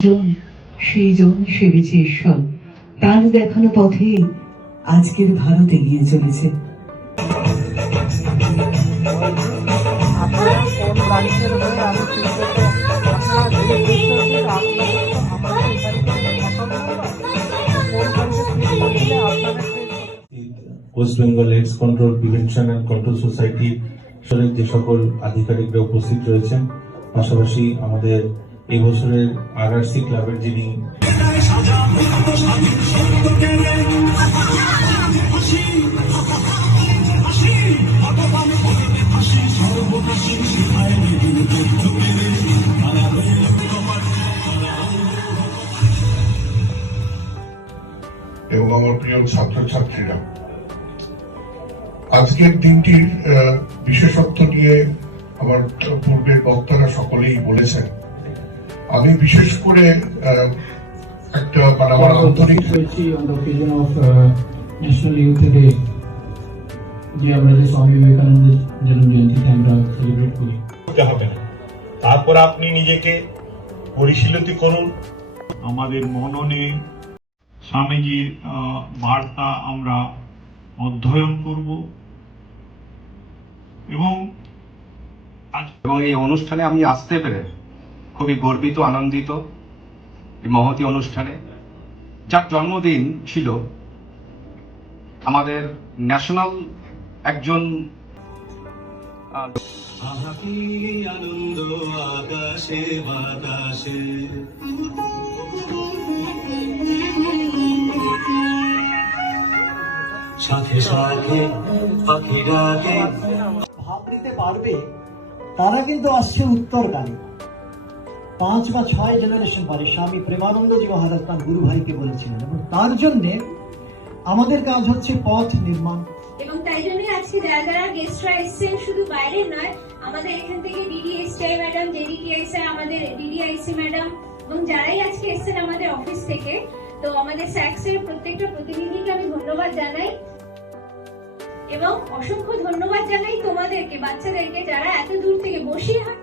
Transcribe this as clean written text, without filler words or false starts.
জন সেই জন সেবেছে ঈশ্বর, তার দেখানো পথে আজকের ভারত এগিয়ে চলেছে। West Bengal AIDS control prevention and control society যে সকল আধিকারিকরা উপস্থিত রয়েছেন, পাশাপাশি আমাদের এই বছরের আরআরসি ক্লাবের যিনি এবং আমার প্রিয় ছাত্রছাত্রীরা, আজকের দিনটির বিশেষত্ব নিয়ে আমার পূর্বের বক্তারা সকলেই বলেছেন। আমি বিশেষ করে একটা আমার আন্তরিক ন্যাশনাল ইউথ ডে, যে আমরা যে স্বামী বিবেকানন্দের জন্মজয়ন্তীতে আমরা সেলিব্রেট করি। হবে না, তারপর আপনি নিজেকে পরিশীলিত করুন। আমাদের মননে স্বামীজির বার্তা আমরা অধ্যয়ন করব এবং এই অনুষ্ঠানে আমি আসতে পেরে খুবই গর্বিত, আনন্দিত। এই মহতী অনুষ্ঠানে, যার জন্মদিন ছিল আমাদের ন্যাশনাল একজন আনন্দ আকাশে বাতাসে, সাথে সাথে পাখি ডাকে। ভাব দিতে পারবে তারা কিন্তু আসছে উত্তরকালে, 5 বা 6 জেনারেশন পরে। স্বামী প্রেমানন্দজি মহারাজ তার গুরু ভাইকে বলেছিলেন, এবং তার জন্য আমাদের কাজ হচ্ছে পথ নির্মাণ। এবং তাই জন্য আজকে যারা যারা গেস্টরা এসেছেন, শুধু বাইরে নয়, আমাদের এখান থেকে ডিডিএসটিআই ম্যাডাম, জেডিটিআই স্যার, আমাদের ডিডিআইসি ম্যাডাম, এবং যারাই আজকে এসেছেন আমাদের অফিস থেকে, তো আমাদের স্যাক্সের প্রত্যেকটা প্রতিনিধিকে আমি ধন্যবাদ জানাই এবং অসংখ্য ধন্যবাদ জানাই তোমাদেরকে, বাচ্চাদেরকে, যারা এত দূর থেকে বসিরহাট